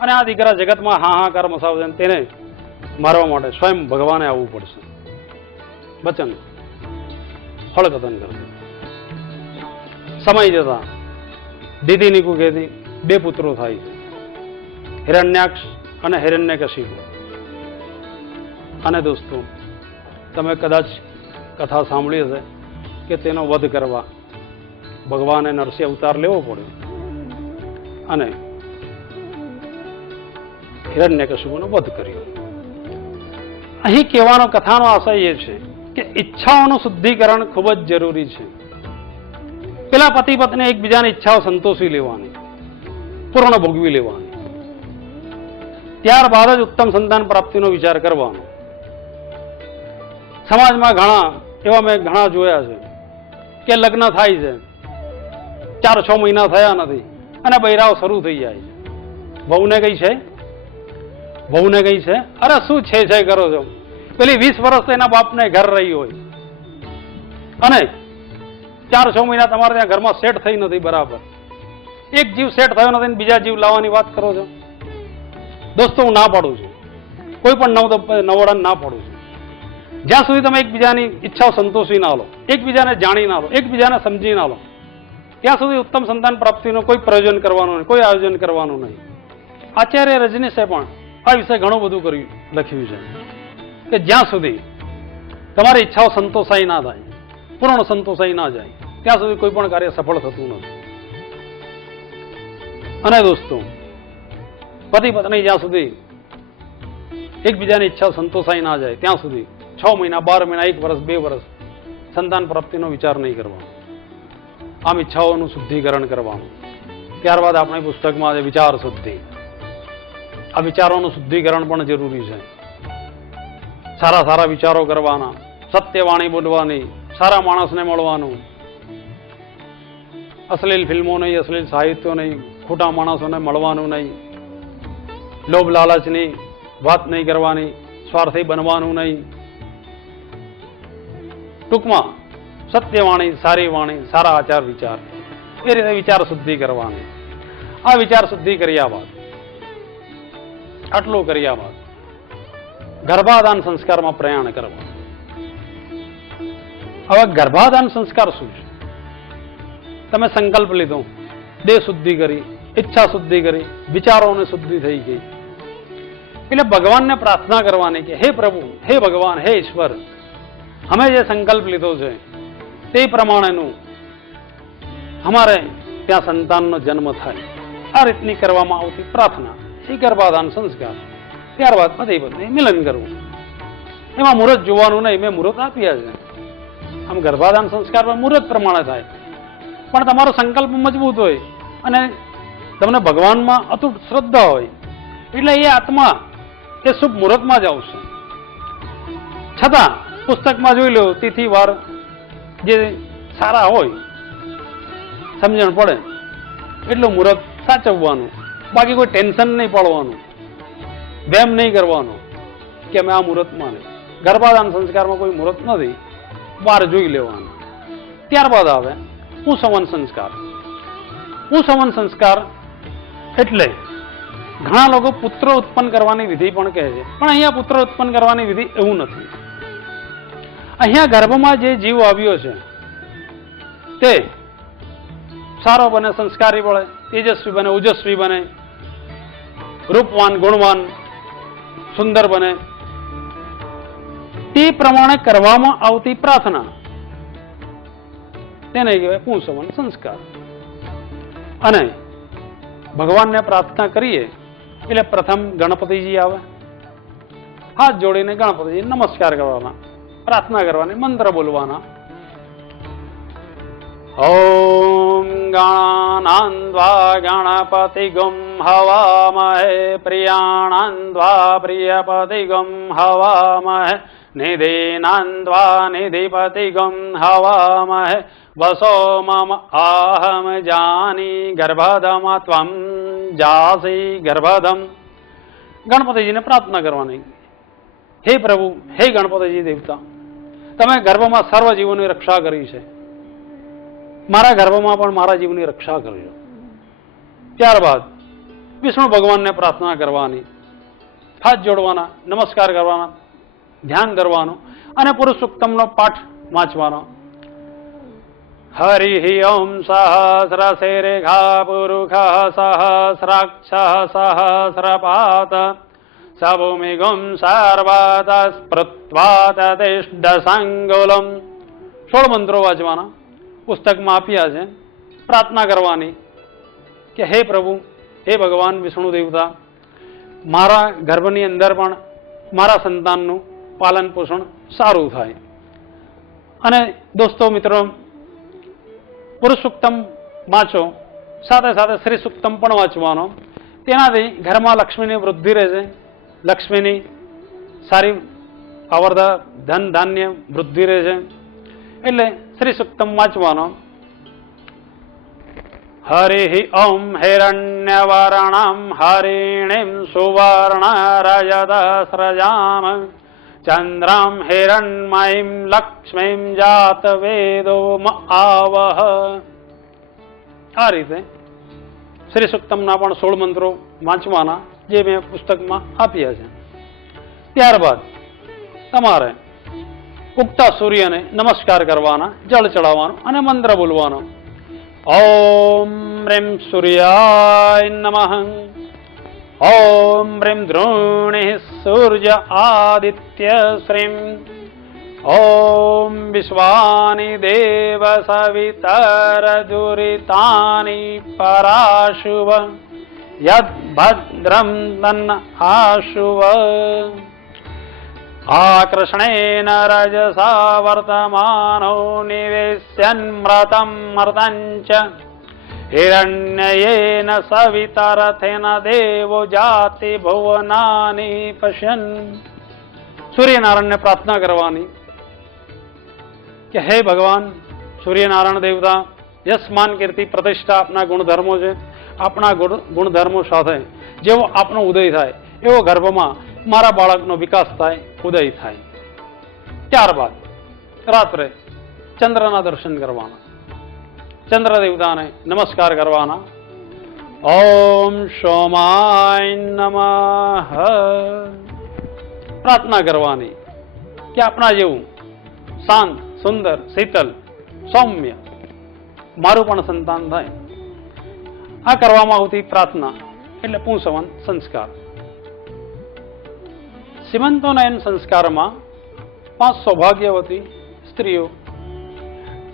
અને આ દીકરા જગતમાં હાહાકાર મચાવશે, તેને મારવા માટે સ્વયં ભગવાને આવવું પડશે. વચન ફળકથન કરશે. સમય જતા દીદીની કુખેથી 2 પુત્રો થાય છે, હિરણ્યાક્ષ અને હિરણ્યકશિપુ. અને દોસ્તો, તમે કદાચ કથા સાંભળી હશે કે તેનો વધ કરવા ભગવાને નરસિંહ અવતાર લેવો પડ્યો અને હિરણ્યકશિપુનો વધ કર્યો. અહીં કહેવાનો કથાનો આશય એ છે કે ઈચ્છાઓનું શુદ્ધિકરણ ખૂબ જ જરૂરી છે. પેલા પતિ પત્ની એકબીજાની ઈચ્છાઓ સંતોષી લેવાની, પૂર્ણ ભોગવી લેવાની, ત્યારબાદ જ ઉત્તમ સંતાન પ્રાપ્તિનો વિચાર કરવાનો. સમાજમાં એવા મેં ઘણા જોયા છે કે લગ્ન થાય છે, 4-6 મહિના થયા નથી અને બૈરાઓ શરૂ થઈ જાય છે. વહુને કઈ છે, અરે શું છે કરો છો? પેલી 20 વર્ષ એના બાપને ઘર રહી હોય અને 4-6 મહિના તમારે ત્યાં ઘરમાં સેટ થઈ નથી બરાબર. એક જીવ સેટ થયો નથી, બીજા જીવ લાવવાની વાત કરો છો. દોસ્તો, હું ના પાડું છું, કોઈ પણ નવડાને ના પાડું છું. જ્યાં સુધી તમે એકબીજાની ઈચ્છાઓ સંતોષી ના લો, એકબીજાને જાણી ના લો, એકબીજાને સમજી ના લો, ત્યાં સુધી ઉત્તમ સંતાન પ્રાપ્તિનો કોઈ પ્રયોજન કરવાનું નહીં, કોઈ આયોજન કરવાનું નહીં. આચાર્ય રજનીશે પણ આ વિશે ઘણું બધું લખ્યું છે કે જ્યાં સુધી તમારી ઈચ્છાઓ સંતોષાઈ ના થાય, પૂર્ણ સંતોષાઈ ના જાય, ત્યાં સુધી કોઈ પણ કાર્ય સફળ થતું નથી. અને દોસ્તો, પતિ પત્ની જ્યાં સુધી એકબીજાની ઈચ્છા સંતોષાઈ ના જાય ત્યાં સુધી 6 મહિના, 12 મહિના, 1 વર્ષ, 2 વર્ષ સંતાન પ્રાપ્તિનો વિચાર નહીં કરવાનો. આમ ઈચ્છાઓનું શુદ્ધિકરણ કરવાનું. ત્યારબાદ આપણે પુસ્તકમાં છે વિચાર શુદ્ધિ. આ વિચારોનું શુદ્ધિકરણ પણ જરૂરી છે. સારા વિચારો કરવાના, સત્ય વાણી બોલવાની, સારા માણસને મળવાનું, અશ્લીલ ફિલ્મો નહીં, અશ્લીલ સાહિત્યો નહીં, ખોટા માણસોને મળવાનું નહીં, લોભ લાલચની વાત નહીં કરવાની, સ્વાર્થી બનવાનું નહીં. ટૂંકમાં સત્ય વાણી, સારી વાણી, સારા આચાર વિચાર, એ રીતે વિચાર શુદ્ધિ કરવાની. આ વિચાર શુદ્ધિ કર્યા બાદ, આટલું કર્યા બાદ ગર્ભાધાન સંસ્કારમાં પ્રયાણ કરવાનું. હવે ગર્ભાધાન સંસ્કાર શું છે? તમે સંકલ્પ લીધો, દેહ શુદ્ધિ કરી, ઈચ્છા શુદ્ધિ કરી, વિચારોને શુદ્ધિ થઈ ગઈ, એટલે ભગવાનને પ્રાર્થના કરવાની કે હે પ્રભુ, હે ભગવાન, હે ઈશ્વર, અમે જે સંકલ્પ લીધો છે તે પ્રમાણેનું અમારે ત્યાં સંતાનનો જન્મ થાય. આ રીતની કરવામાં આવતી પ્રાર્થના એ ગર્ભાધાન સંસ્કાર. ત્યારબાદ પતિ પત્ની મિલન કરવું. એમાં મુહૂર્ત જોવાનું નહીં, મેં મુહૂર્ત આપ્યા છે. આમ ગર્ભાધાન સંસ્કાર મુહૂર્ત પ્રમાણે થાય, પણ તમારો સંકલ્પ મજબૂત હોય અને તમને ભગવાનમાં અતૂટ શ્રદ્ધા હોય એટલે એ આત્મા એ શુભ મુહૂર્તમાં જ આવશે. છતાં પુસ્તકમાં જોઈ લો, તિથિ વાર જે સારા હોય, સમજણ પડે એટલું મુહૂર્ત સાચવવાનું. બાકી કોઈ ટેન્શન નહીં પડવાનું, વેમ નહીં કરવાનો કે અમે આ મુહૂર્તમાં નહીં. ગર્ભાધાન સંસ્કારમાં કોઈ મુહૂર્ત નથી, વાર જોઈ લેવાનું. ત્યારબાદ આવે પુંસવન સંસ્કાર. પુંસવન સંસ્કાર એટલે ઘણા લોકો પુત્ર ઉત્પન્ન કરવાની વિધિ પણ કહે છે, પણ અહીંયા પુત્ર ઉત્પન્ન કરવાની વિધિ એવું નથી. અહીંયા ગર્ભમાં જે જીવ આવ્યો છે તે સારો બને, સંસ્કારી બને, તેજસ્વી બને, ઓજસ્વી બને, રૂપવાન, ગુણવાન, સુંદર બને, તે પ્રમાણે કરવામાં આવતી પ્રાર્થના તેને કહેવાય પુંસવન સંસ્કાર. અને ભગવાનને પ્રાર્થના કરીએ એટલે પ્રથમ ગણપતિજી આવે, હાથ જોડીને ગણપતિજી નમસ્કાર કરવાના, પ્રાર્થના કરવાની, મંત્ર બોલવાના. ઓમ ગણાનાન્વા ગણપતિગમ હવામહે પ્રિયાણાન્વા પ્રિયપતિગમ હવામહે નિધિનાન્વા નિધિપતિગમ હવામહે વસો મમ આહમ જાની ગર્ભધમ ત્વમ જાસી ગર્ભધમ. ગણપતિજીને પ્રાર્થના કરવાની, હે પ્રભુ, હે ગણપતિજી દેવતા, તમે ગર્ભમાં સર્વ જીવોની રક્ષા કરી છે, મારા ગર્ભમાં પણ મારા જીવની રક્ષા કરજો. ત્યારબાદ વિષ્ણુ ભગવાનને પ્રાર્થના કરવાની, હાથ જોડવાના, નમસ્કાર કરવાના, ધ્યાન ધરવાનું અને પુરુષ સૂક્તમનો પાઠ વાંચવાનો. હરિ ઓમ સહસ્રશિરેખા પુરુષ સહસ્રાક્ષ સહસ્રપાત સભૂમિગું સર્વત સ્પૃત્વા તતિષ્ઠ સંગુલમ. 16 મંત્રો વાંચવાના, પુસ્તકમાં આપ્યા છે. પ્રાર્થના કરવાની કે હે પ્રભુ, હે ભગવાન વિષ્ણુ દેવતા, મારા ગર્ભની અંદર પણ મારા સંતાનનું પાલન પોષણ સારું થાય. અને દોસ્તો મિત્રો, પુરુષ સૂક્તમ વાંચો, સાથે સાથે શ્રી સૂક્તમ પણ વાંચવાનો. તેનાથી ઘરમાં લક્ષ્મીની વૃદ્ધિ રહેશે, લક્ષ્મીની સારી આવરદા, ધન ધાન્ય વૃદ્ધિ રહેશે. એટલે શ્રી સૂક્તમ વાંચવાનો. હરિ ઓમ હિરણ્યવર્ણમ હરિણીમ સુવર્ણ રજત સ્રજામ ચંદ્રમ હિરણ્મયીમ લક્ષ્મીમ જાત વેદો આવહ. આ રીતે શ્રી સૂક્તમના પણ 16 મંત્રો વાંચવાના, જે મેં પુસ્તકમાં આપ્યા છે. ત્યારબાદ તમારે ઉગતા સૂર્યને નમસ્કાર કરવાના, જળ ચડાવવાનું અને મંત્ર બોલવાનો. ઓમ રીમ સૂર્યાય નમઃ. ઓમ રીમ દ્રોણિ સૂર્ય આદિત્ય શ્રીમ. ઓમ વિશ્વાનિ દેવ સવિતર દુરિતાની પરાશુવ યદ ભદ્રમ તન્ન આશુવ. આકૃષ્ણેન રજસા વર્તમાનો નિવેશ્યન મૃતમ મર્તંચ હિરણ્યયેન સવિતરથેન દેવો જાતિ ભુવનાની પશ્યન. સૂર્યનારાયણને પ્રાર્થના કરવાની કે હે ભગવાન સૂર્યનારાયણ દેવતા, યશમાન કીર્તિ પ્રતિષ્ઠા આપના ગુણધર્મો છે. આપણા ગુણધર્મો સાથે જેવો આપનો ઉદય થાય એવો ગર્ભમાં મારા બાળકનો વિકાસ થાય, ઉદય થાય. ત્યારબાદ રાત્રે ચંદ્રના દર્શન કરવાના, ચંદ્ર દેવતાને નમસ્કાર કરવાના. ઓમ સોમાય નમઃ. પ્રાર્થના કરવાની કે આપણા જેવું શાંત, સુંદર, શીતલ, સૌમ્ય મારું પણ સંતાન થાય. આ કરવામાં આવતી પ્રાર્થના એટલે પુંસવન સંસ્કાર. સીમંતોનયન સંસ્કારમાં 5 સૌભાગ્યવતી સ્ત્રીઓ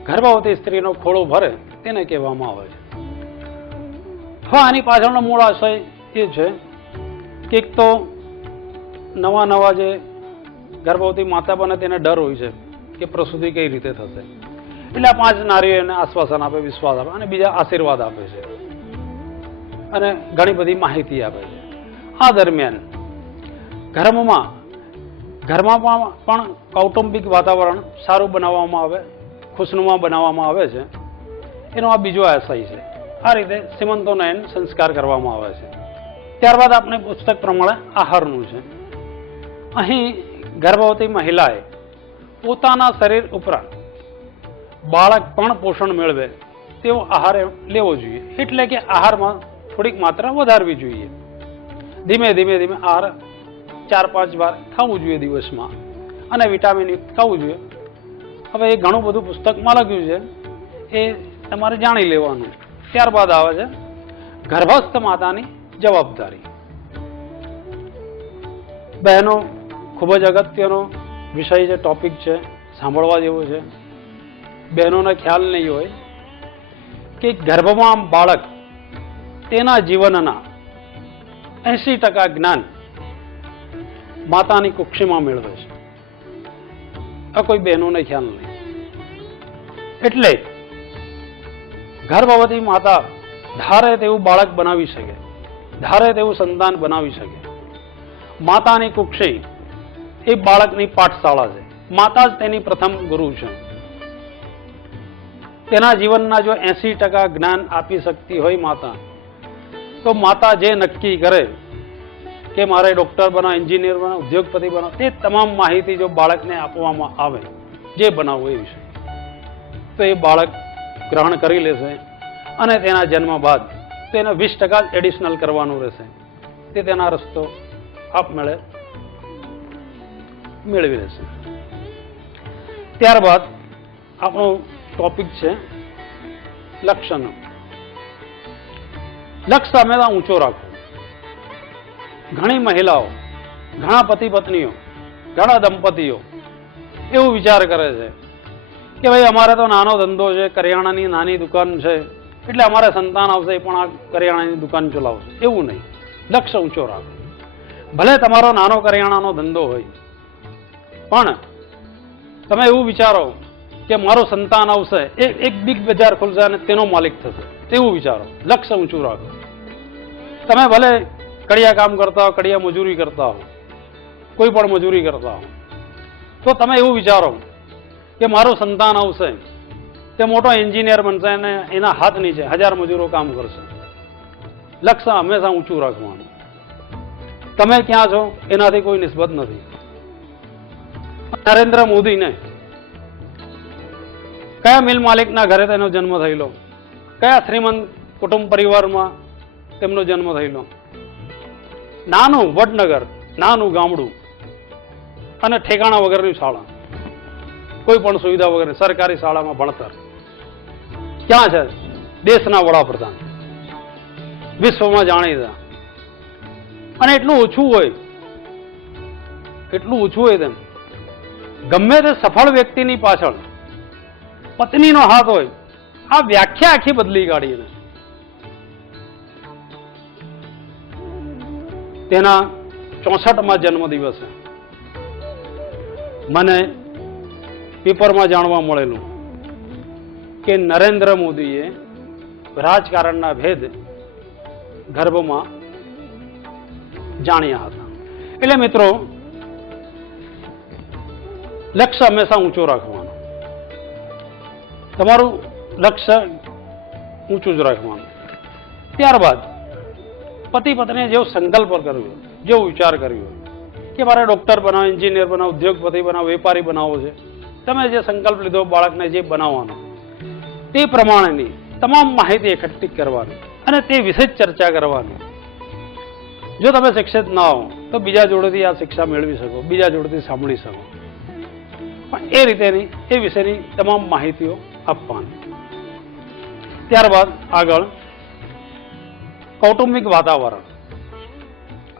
ગર્ભવતી સ્ત્રીનો ખોળો ભરે તેને કહેવામાં આવે છે. હવે આની પાછળનો મૂળ આશય એ છે કે એક તો નવા જે ગર્ભવતી માતા બને તેને ડર હોય છે કે પ્રસૂતિ કઈ રીતે થશે. એટલે આ 5 નારીઓ એને આશ્વાસન આપે, વિશ્વાસ આપે અને બીજા આશીર્વાદ આપે છે અને ઘણી બધી માહિતી આપે છે. આ દરમિયાન ઘરમાં પણ કૌટુંબિક વાતાવરણ સારું બનાવવામાં આવે, ખુશનુમા બનાવવામાં આવે છે. એનો આ બીજો આશય છે. આ રીતે સીમંતોનયન સંસ્કાર કરવામાં આવે છે. ત્યારબાદ આપણે પુસ્તક પ્રમાણે આહારનું છે. અહીં ગર્ભવતી મહિલાએ પોતાના શરીર ઉપરાંત બાળક પણ પોષણ મેળવે તેવો આહાર લેવો જોઈએ. એટલે કે આહારમાં થોડીક માત્રા વધારવી જોઈએ. ધીમે ધીમે આહાર 4-5 વાર ખાવું જોઈએ દિવસમાં અને વિટામિન યુક્ત ખાવું જોઈએ. હવે એ ઘણું બધું પુસ્તકમાં લખ્યું છે, એ તમારે જાણી લેવાનું. ત્યારબાદ આવે છે ગર્ભસ્થ માતાની જવાબદારી. બહેનો, ખૂબ જ અગત્યનો વિષય છે, ટોપિક છે, સાંભળવા જેવો છે. બહેનોને ખ્યાલ નહીં હોય કે ગર્ભમાં બાળક તેના જીવનના 80% જ્ઞાન માતાની કુક્ષીમાં મેળવે છે. આ કોઈ બહેનોને ખ્યાલ નહીં. એટલે ગર્ભવતી માતા ધારે તેવું બાળક બનાવી શકે, ધારે તેવું સંતાન બનાવી શકે. માતાની કુક્ષી એ બાળકની પાઠશાળા છે. માતા જ તેની પ્રથમ ગુરુ છે. તેના જીવનના જો 80% જ્ઞાન આપી શકતી હોય માતા, તો માતા જે નક્કી કરે કે મારે ડોક્ટર બનાવ, એન્જિનિયર બનાવ, ઉદ્યોગપતિ બનાવ, તે તમામ માહિતી જો બાળકને આપવામાં આવે, જે બનાવવું એ વિષય, તો એ બાળક ગ્રહણ કરી લેશે અને તેના જન્મ બાદ તો એને 20% એડિશનલ કરવાનું રહેશે. તે તેના રસ્તો આપમેળે મેળવી લેશે. ત્યારબાદ આપણો ટોપિક છે લક્ષ્યનો. લક્ષ્ય હંમેશા ઊંચો રાખો. ઘણી મહિલાઓ, ઘણા પતિ પત્નીઓ, ઘણા દંપતીઓ એવું વિચાર કરે છે કે ભાઈ અમારે તો નાનો ધંધો છે, કરિયાણાની નાની દુકાન છે, એટલે અમારે સંતાન આવશે પણ આ કરિયાણાની દુકાન ચલાવશે. એવું નહીં. લક્ષ્ય ઊંચો રાખો. ભલે તમારો નાનો કરિયાણાનો ધંધો હોય, પણ તમે એવું વિચારો કે મારું સંતાન આવશે, એક બિગ બજાર ખુલશે અને તેનો માલિક થશે, તેવું વિચારો. લક્ષ્ય ઊંચું રાખો. તમે ભલે કડિયા કામ કરતા હો, કડિયા મજૂરી કરતા હો, કોઈ પણ મજૂરી કરતા હો, તો તમે એવું વિચારો કે મારું સંતાન આવશે, તે મોટો એન્જિનિયર બનશે અને એના હાથ નીચે 1000 મજૂરો કામ કરશે. લક્ષ્ય હંમેશા ઊંચું રાખવાનું. તમે ક્યાં છો એનાથી કોઈ નિસ્બત નથી. નરેન્દ્ર મોદીને કયા મિલ માલિકના ઘરે તેનો જન્મ થયેલો, કયા શ્રીમંત કુટુંબ પરિવારમાં તેમનો જન્મ થયેલો. નાનું વડનગર, નાનું ગામડું અને ઠેકાણા વગરની શાળા, કોઈ પણ સુવિધા વગર સરકારી શાળામાં ભણતર. ક્યાં છે? દેશના વડાપ્રધાન, વિશ્વમાં જાણીતા. અને એટલું ઓછું હોય તેમ ગમે તે સફળ વ્યક્તિની પાછળ પત્નીનો હાથ હોય. આ વ્યાખ્યા આખી બદલી કાઢી. તેના 64માં જન્મદિવસે મને પેપરમાં જાણવા મળેલું કે નરેન્દ્ર મોદીએ રાજકારણના ભેદ ગર્ભમાં જાણ્યા હતા. એટલે મિત્રો, લક્ષ્ય હંમેશા ઊંચો રાખવાનું. તમારું લક્ષ્ય ઊંચું જ રાખવાનું. ત્યારબાદ પતિ પત્નીએ જેવો સંકલ્પ કર્યો, જેવો વિચાર કર્યો કે મારે ડોક્ટર બનાવો, એન્જિનિયર બનાવો, ઉદ્યોગપતિ બનાવો, વેપારી બનાવવો છે, તમે જે સંકલ્પ લીધો બાળકને જે બનાવવાનો, તે પ્રમાણેની તમામ માહિતી એકઠી કરવાની અને તે વિશે ચર્ચા કરવાની. જો તમે શિક્ષિત ના હો તો બીજા જોડેથી આ શિક્ષા મેળવી શકો, બીજા જોડેથી સાંભળી શકો, પણ એ રીતેની એ વિશેની તમામ માહિતીઓ આપવાની. ત્યારબાદ આગળ કૌટુંબિક વાતાવરણ.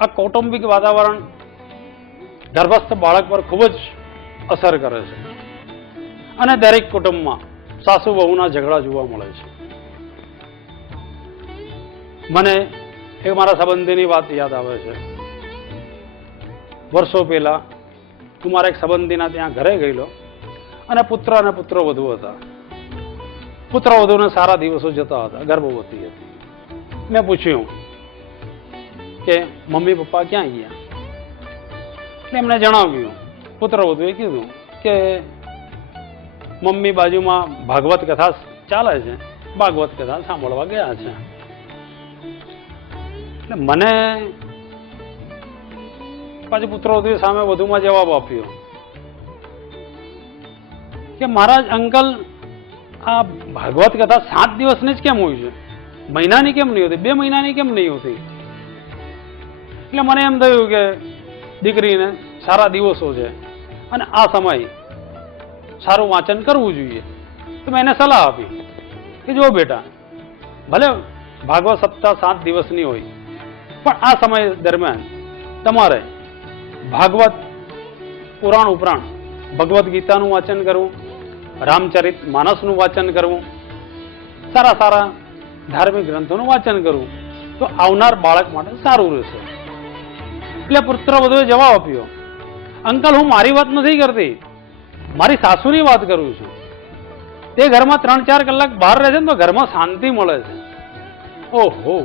આ કૌટુંબિક વાતાવરણ ગર્ભસ્થ બાળક પર ખૂબ જ અસર કરે છે અને દરેક કુટુંબમાં સાસુ વહુના ઝઘડા જોવા મળે છે. મને એક મારા સંબંધીની વાત યાદ આવે છે. વર્ષો પહેલા હું મારા એક સંબંધીના ત્યાં ઘરે ગયેલો અને પુત્ર અને પુત્રવધુ હતા. પુત્રવધુને સારા દિવસો જતા હતા, ગર્ભવતી હતી. મેં પૂછ્યું કે મમ્મી પપ્પા ક્યાં ગયા? એટલે એમને જણાવ્યું, પુત્રવધુએ કીધું કે મમ્મી બાજુમાં ભાગવત કથા ચાલે છે, ભાગવત કથા સાંભળવા ગયા છે. એટલે મને પાછું પુત્રવધુએ સામે વધુમાં જવાબ આપ્યો કે મહારાજ અંકલ, આ ભાગવત કથા 7 દિવસની જ કેમ હોય છે? મહિનાની કેમ નહીં હોતી? 2 મહિનાની કેમ નહીં હોતી? એટલે મને એમ થયું કે દીકરીને સારા દિવસો છે અને આ સમય સારું વાંચન કરવું જોઈએ. તો મેં એને સલાહ આપી કે જો બેટા, ભલે ભાગવત સપ્તાહ 7 દિવસની હોય, પણ આ સમય દરમિયાન તમારે ભાગવત પુરાણ ઉપરાંત ભગવદ્ ગીતાનું વાંચન કરવું, રામચરિત માનસનું વાંચન કરવું, સારા સારા ધાર્મિક ગ્રંથોનું વાંચન કરવું, તો આવનાર બાળક માટે સારું રહેશે. એટલે પુત્રવધુએ જવાબ આપ્યો, અંકલ હું મારી વાત નથી કરતી, મારી સાસુની વાત કરું છું. તે ઘરમાં 3-4 કલાક બહાર રહે છે ને તો ઘરમાં શાંતિ મળે છે. ઓહો,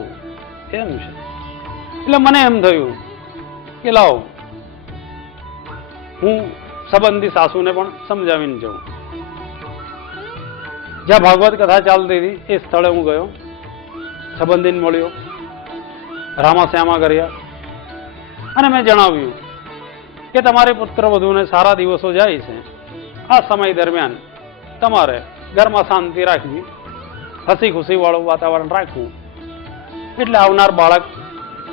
એમ છે. એટલે મને એમ થયું કે લાવો હું સંબંધી સાસુને પણ સમજાવીને જાઉં. જ્યાં ભાગવત કથા ચાલતી હતી એ સ્થળે હું ગયો, સંબંધીને મળ્યો, રામાશ્યામા કર્યા અને મેં જણાવ્યું કે તમારે પુત્રવધુને સારા દિવસો જાય છે, આ સમય દરમિયાન તમારે ઘરમાં શાંતિ રાખવી, હસી ખુશી વાળું વાતાવરણ રાખવું એટલે આવનાર બાળક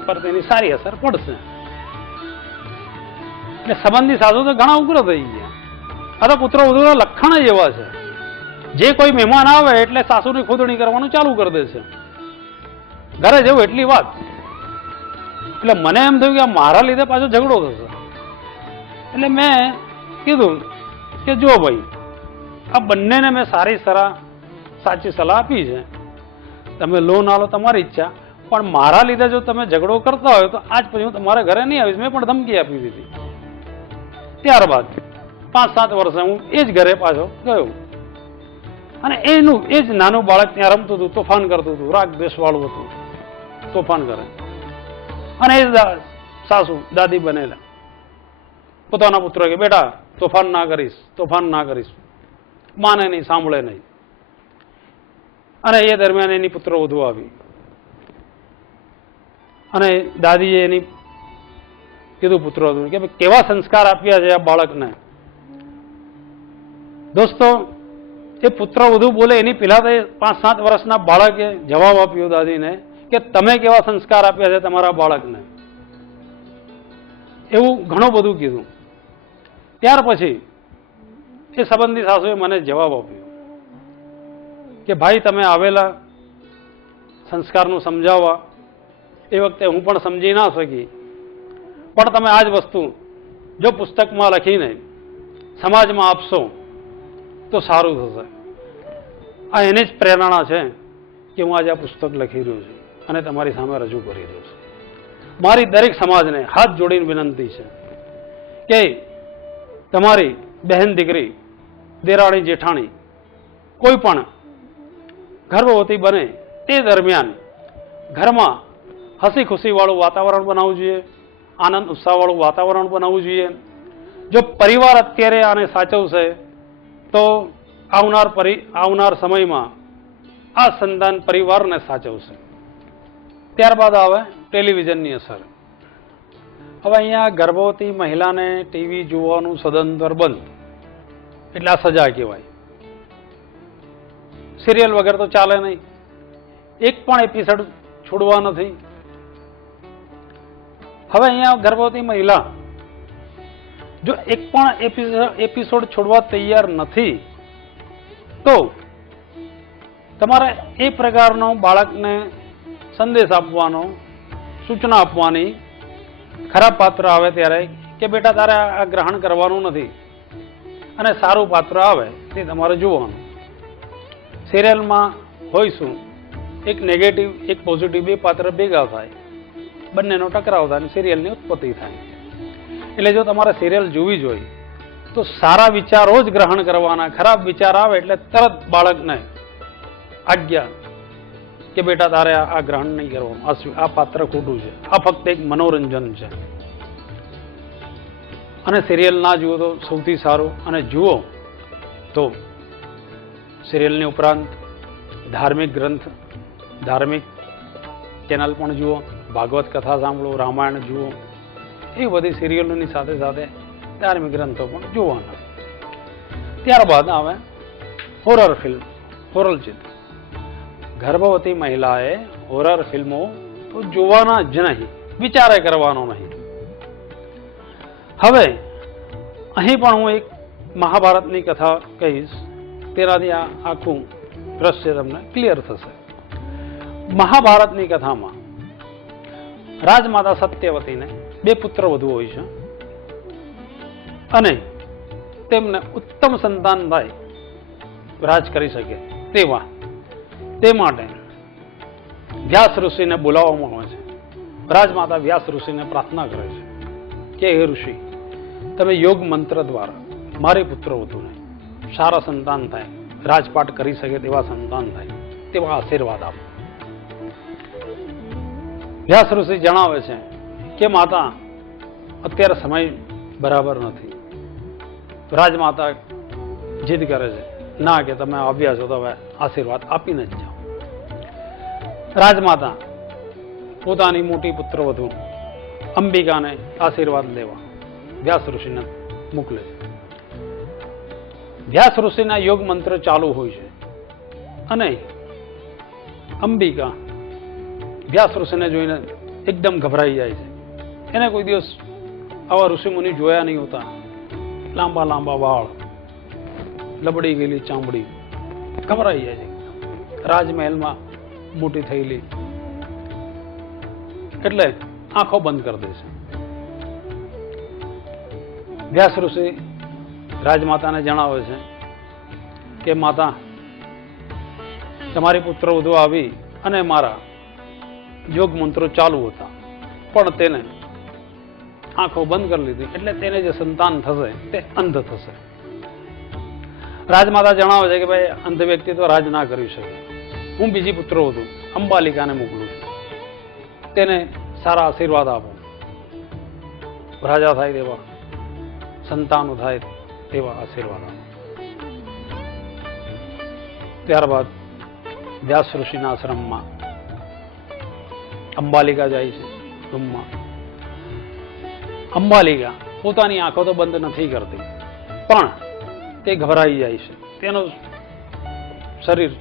પર તેની સારી અસર પડશે. એટલે સંબંધી સાસુ તો ઘણા ઉગ્ર થઈ ગયા. આ તો પુત્ર વધુના લક્ષણ જ એવા છે. જે કોઈ મહેમાન આવે એટલે સાસુની ખોદણી કરવાનું ચાલુ કરી દે છે. ઘરે જવું એટલી વાત. એટલે મને એમ થયું કે મારા લીધે પાછો ઝઘડો થશે. એટલે મેં કીધું કે જો ભાઈ, આ બંનેને મેં સાચી સલાહ આપી છે. તમે લો ના લો તમારી ઈચ્છા, પણ મારા લીધે જો તમે ઝઘડો કરતા હોય તો આજ પછી હું તમારા ઘરે નહીં આવીશ. મેં પણ ધમકી આપી દીધી. ત્યારબાદ 5-7 વર્ષે હું એ જ ઘરે પાછો ગયો અને એ જ નાનું બાળક ત્યાં રમતું હતું, તોફાન કરતું હતું, રાગ દ્વેષ વાળું હતું, તોફાન કરે. અને એ સાસુ દાદી બનેલા પોતાના પુત્ર કે બેટા તોફાન ના કરીશ, માને નહીં, સાંભળે નહીં. અને એ દરમિયાન એની પુત્ર વધુ આવી અને દાદીએ એની કીધું પુત્ર વધુ કે કેવા સંસ્કાર આપ્યા છે આ બાળકને. દોસ્તો, એ પુત્ર વધુ બોલે એની પહેલા તો 5-7 વર્ષના બાળકે જવાબ આપ્યો દાદીને કે તમે કેવા સંસ્કાર આપ્યા છે તમારા બાળકને. એવું ઘણું બધું કીધું. ત્યાર પછી એ સંબંધી સાસુએ મને જવાબ આપ્યો કે ભાઈ, તમે આવેલા સંસ્કારનું સમજાવવા, એ વખતે હું પણ સમજી ના શકી, પણ તમે આ જ વસ્તુ જો પુસ્તકમાં લખીને સમાજમાં આપશો તો સારું થશે. આ એની જ પ્રેરણા છે કે હું આજે આ પુસ્તક લખી રહ્યો છું અને તમારી સામે રજૂ કરી રહ્યો છું. મારી દરેક સમાજને હાથ જોડીને વિનંતી છે કે તમારી બહેન દીકરી, દેરાણી જેઠાણી કોઈ પણ ગર્ભવતી બને તે દરમિયાન ઘરમાં હસી ખુશી વાળું વાતાવરણ બનાવવું જોઈએ, આનંદ ઉત્સાહ વાળું વાતાવરણ બનાવવું જોઈએ. જો પરિવાર અત્યારે આને સાચવશે તો આવનાર સમયમાં આ સંતાન પરિવારને સાચવશે. ત્યારબાદ આવે ટેલિવિઝનની અસર. હવે અહીંયા ગર્ભવતી મહિલાને ટીવી જોવાનું સદંતર બંધ એટલે આ સજા કહેવાય. સિરિયલ વગર તો ચાલે નહીં. એક પણ એપિસોડ છોડવા નથી. હવે અહીંયા ગર્ભવતી મહિલા જો એક પણ એપિસોડ છોડવા તૈયાર નથી તો તમારે એ પ્રકારનો બાળકને સંદેશ આપવાનો, સૂચના આપવાની, ખરાબ પાત્ર આવે ત્યારે કે બેટા તારે આ ગ્રહણ કરવાનું નથી અને સારું પાત્ર આવે તે તમારે જોવાનું. સિરિયલમાં હોઈશું, એક નેગેટિવ એક પોઝિટિવ બે પાત્ર ભેગા થાય, બંનેનો ટકરાવ થાય અને સિરિયલની ઉત્પત્તિ થાય. એટલે જો તમારે સિરિયલ જોવી જોઈએ તો સારા વિચારો જ ગ્રહણ કરવાના. ખરાબ વિચાર આવે એટલે તરત બાળકને આજ્ઞા કે બેટા તારે આ ગ્રહણ નહીં કરવાનું, આ પાત્ર ખોટું છે, આ ફક્ત એક મનોરંજન છે. અને સિરિયલ ના જુઓ તો સૌથી સારું, અને જુઓ તો સિરિયલની ઉપરાંત ધાર્મિક ગ્રંથ, ધાર્મિક ચેનલ પણ જુઓ, ભાગવત કથા સાંભળો, રામાયણ જુઓ. એ બધી સિરિયલોની સાથે સાથે ધાર્મિક ગ્રંથો પણ જોવાના. ત્યારબાદ આવે હોરર ફિલ્મ, હોરર ચિત્ર. ગર્ભવતી મહિલાએ હોરર ફિલ્મો તો જોવાના જ નહીં, વિચારે કરવાનો નહીં. હવે અહીં પણ હું એક મહાભારતની કથા કહીશ, તેનાથી આ આખું દ્રશ્ય તમને ક્લિયર થશે. મહાભારતની કથામાં રાજમાતા સત્યવતીને 2 પુત્ર વધુ હોય છે અને તેમને ઉત્તમ સંતાન થાય, રાજ કરી શકે તે માટે વ્યાસ ઋષિને બોલાવવામાં આવે છે. રાજમાતા વ્યાસ ઋષિને પ્રાર્થના કરે છે કે હે ઋષિ, તમે યોગ મંત્ર દ્વારા મારી પુત્ર વધુને સારા સંતાન થાય, રાજપાટ કરી શકે તેવા સંતાન થાય, તેવા આશીર્વાદ આપો. વ્યાસ ઋષિ જણાવે છે કે માતા અત્યારે સમય બરાબર નથી. રાજમાતા જીદ કરે છે, ના કે તમે આવ્યા છો તો હવે આશીર્વાદ આપીને જ જાઓ. રાજમાતા પોતાની મોટી પુત્ર વધુ અંબિકાને આશીર્વાદ લેવા વ્યાસ ઋષિને મોકલે છે. વ્યાસ ઋષિના યોગ મંત્ર ચાલુ હોય છે અને અંબિકા વ્યાસ ઋષિને જોઈને એકદમ ગભરાઈ જાય છે. એને કોઈ દિવસ આવા ઋષિમુનિ જોયા નહીં હોતા. લાંબા લાંબા વાળ, લબડી ગયેલી ચામડી, ગભરાઈ જાય છે. રાજમહેલમાં મોટી થયેલી, એટલે આંખો બંધ કરી દે છે. વ્યાસ ઋષિ રાજમાતાને જણાવે છે કે માતા, તમારી પુત્ર વધુ આવી અને મારા યોગ મંત્રો ચાલુ હતા, પણ તેને આંખો બંધ કરી લીધી, એટલે તેને જે સંતાન થશે તે અંધ થશે. રાજમાતા જણાવે છે કે ભાઈ, અંધ વ્યક્તિ તો રાજ ના કરી શકે. હું બીજી પુત્ર વધુ અંબાલિકાને મોકલું છું, તેને સારા આશીર્વાદ આપો, રાજા થાય તેવા, સંતાનો થાય તેવા આશીર્વાદ આપો. ત્યારબાદ વ્યાસ ઋષિના આશ્રમમાં અંબાલિકા જાય છે રૂમમાં. અંબાલિકા પોતાની આંખો તો બંધ નથી કરતી, પણ તે ગભરાઈ જાય છે. તેનું શરીર